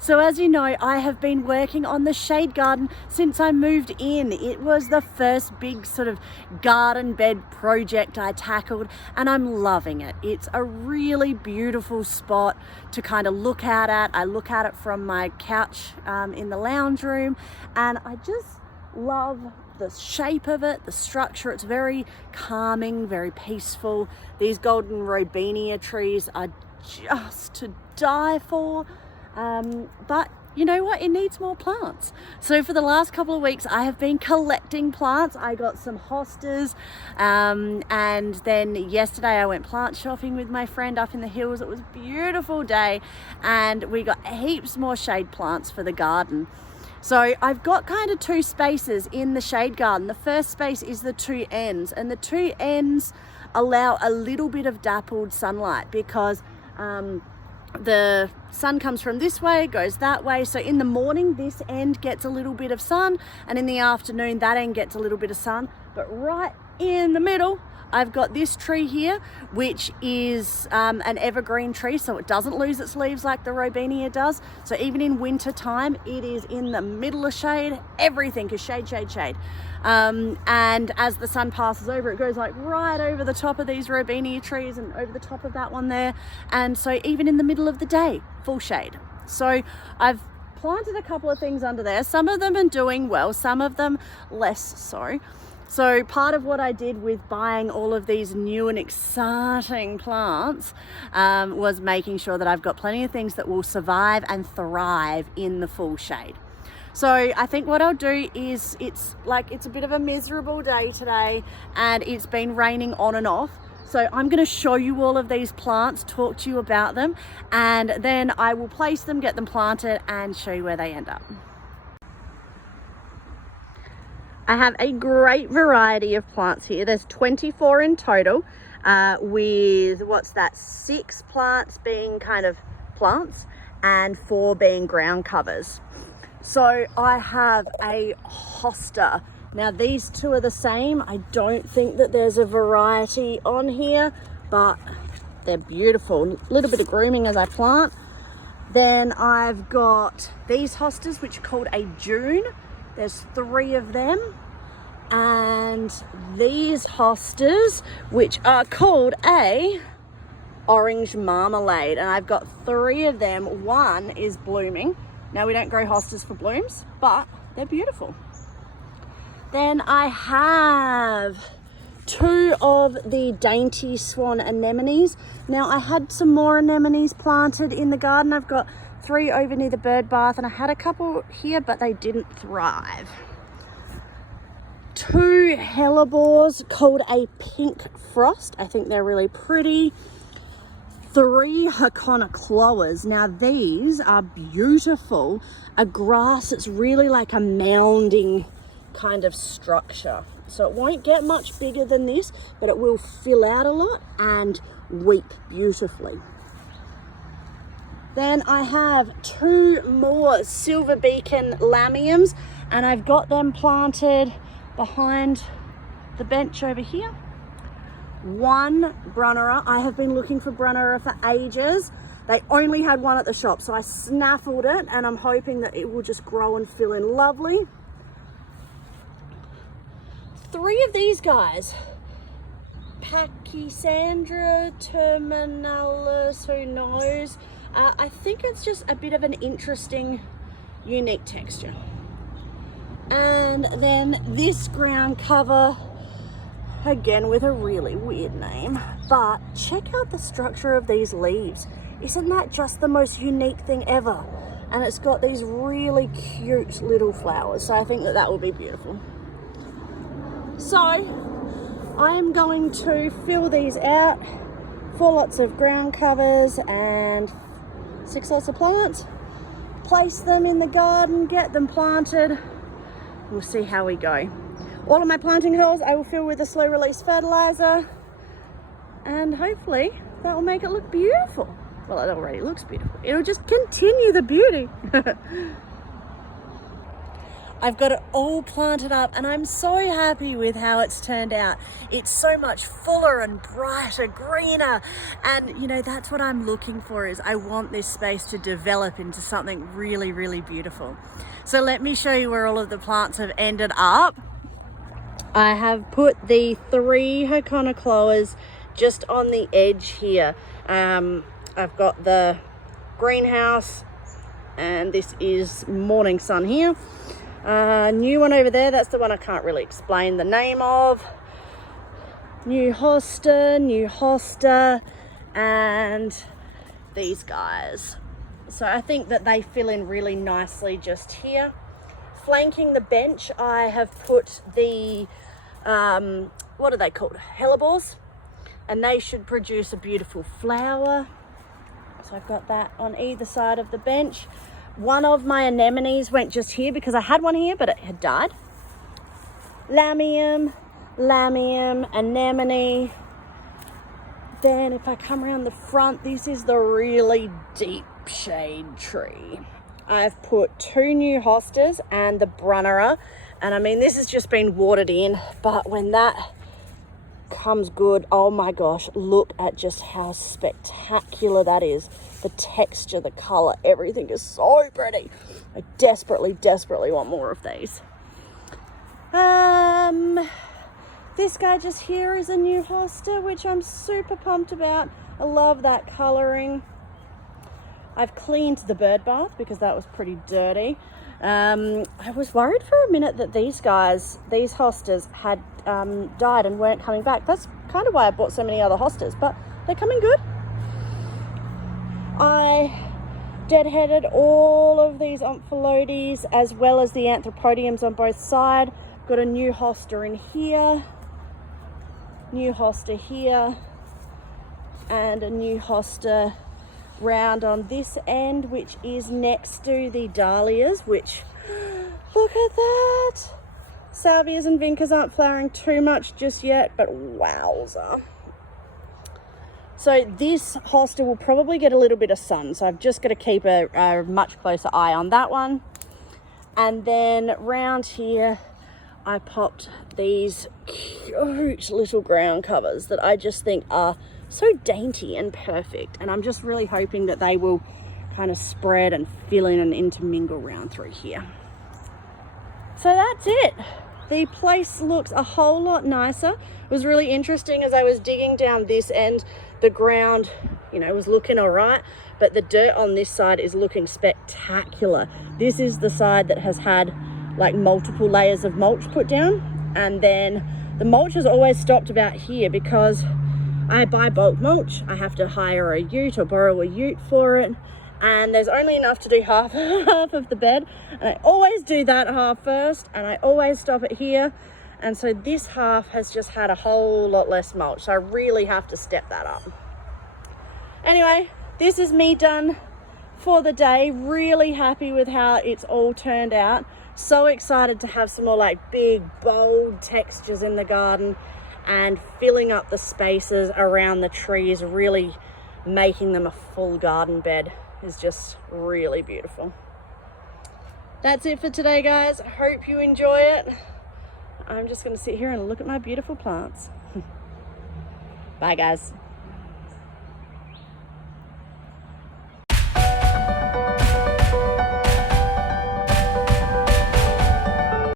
So as you know, I have been working on the shade garden since I moved in. It was the first big sort of garden bed project I tackled, and I'm loving it. It's a really beautiful spot to kind of look out at. I look at it from my couch in the lounge room, and I just love the shape of it, the structure. It's very calming, very peaceful. These golden robinia trees are just to die for. But you know what? It needs more plants. So for the last couple of weeks, I have been collecting plants. I got some hostas, and then yesterday I went plant shopping with my friend up in the hills. It was a beautiful day, and we got heaps more shade plants for the garden. So I've got kind of two spaces in the shade garden. The first space is the two ends, and the two ends allow a little bit of dappled sunlight because the sun comes from this way, goes that way. So in the morning, this end gets a little bit of sun, and in the afternoon, that end gets a little bit of sun. But right in the middle, I've got this tree here, which is an evergreen tree, so it doesn't lose its leaves like the robinia does. So even in winter time, it is in the middle of shade. Everything is shade, shade, shade. And as the sun passes over, it goes like right over the top of these robinia trees and over the top of that one there. And so even in the middle of the day, full shade. So I've planted a couple of things under there. Some of them are doing well, some of them less so. So part of what I did with buying all of these new and exciting plants was making sure that I've got plenty of things that will survive and thrive in the full shade. So I think what I'll do is, it's a bit of a miserable day today, and it's been raining on and off. So I'm going to show you all of these plants, talk to you about them, and then I will place them, get them planted, and show you where they end up. I have a great variety of plants here. There's 24 in total, with 6 plants being kind of plants and 4 being ground covers. So I have a hosta. Now these two are the same. I don't think that there's a variety on here, but they're beautiful. A little bit of grooming as I plant. Then I've got these hostas, which are called a June. There's 3 of them. And these hostas, which are called a orange marmalade. And I've got 3 of them. One is blooming. Now we don't grow hostas for blooms, but they're beautiful. Then I have 2 of the dainty swan anemones. Now I had some more anemones planted in the garden. I've got 3 over near the bird bath, and I had a couple here, but they didn't thrive. 2 hellebores called a pink frost. I think they're really pretty. 3 Haconocloas. Now these are beautiful. A grass that's really like a mounding kind of structure. So it won't get much bigger than this, but it will fill out a lot and weep beautifully. Then I have 2 more silver beacon lamiums, and I've got them planted behind the bench over here. 1 Brunnera. I have been looking for Brunnera for ages. They only had 1 at the shop, so I snaffled it, and I'm hoping that it will just grow and fill in lovely. 3 of these guys. Pachysandra terminalis, who knows? I think it's just a bit of an interesting, unique texture. And then this ground cover, again with a really weird name, but check out the structure of these leaves. Isn't that just the most unique thing ever? And it's got these really cute little flowers, so I think that that will be beautiful. So I am going to fill these out, 4 lots of ground covers and 6 lots of plants, place them in the garden, get them planted. We'll see how we go. All of my planting holes I will fill with a slow release fertilizer, and hopefully that will make it look beautiful. Well, it already looks beautiful. It'll just continue the beauty. I've got it all planted up and I'm so happy with how it's turned out. It's so much fuller and brighter, greener. And you know, that's what I'm looking for, is I want this space to develop into something really, really beautiful. So let me show you where all of the plants have ended up. I have put the 3 Haconocloas just on the edge here. I've got the greenhouse, and this is Morning Sun here. New one over there, that's the one I can't really explain the name of. New hosta, and these guys. So I think that they fill in really nicely just here. Flanking the bench, I have put the, what are they called? Hellebores, and they should produce a beautiful flower. So I've got that on either side of the bench. One of my anemones went just here because I had one here, but it had died. Lamium, anemone. Then if I come around the front, this is the really deep shade tree. I've put 2 new hostas and the Brunnera. And I mean, this has just been watered in, but when that comes good, oh my gosh, look at just how spectacular that is. The texture, the color, everything is so pretty. I desperately want more of these. This guy just here is a new hosta, which I'm super pumped about. I love that coloring. I've cleaned the bird bath because that was pretty dirty. I was worried for a minute that these hostas had died and weren't coming back. That's kind of why I bought so many other hostas, but they're coming good. I deadheaded all of these Omphalodes as well as the Anthropodiums on both sides. Got a new hosta in here, new hosta here, and a new hosta round on this end, which is next to the dahlias, which, look at that. Salvias and vincas aren't flowering too much just yet, but wowza. So this hosta will probably get a little bit of sun, so I've just got to keep a much closer eye on that one. And then round here, I popped these cute little ground covers that I just think are so dainty and perfect, and I'm just really hoping that they will kind of spread and fill in and intermingle round through here. So that's it. The place looks a whole lot nicer. It was really interesting as I was digging down this end, the ground, you know, was looking all right, but the dirt on this side is looking spectacular. This is the side that has had like multiple layers of mulch put down, and then the mulch has always stopped about here because I buy bulk mulch. I have to hire a ute or borrow a ute for it, and there's only enough to do half of the bed, and I always do that half first, and I always stop it here. And so this half has just had a whole lot less mulch, so I really have to step that up. Anyway, this is me done for the day. Really happy with how it's all turned out. So excited to have some more like big, bold textures in the garden, and filling up the spaces around the trees, really making them a full garden bed is just really beautiful. That's it for today, guys. I hope you enjoy it. I'm just going to sit here and look at my beautiful plants. Bye, guys.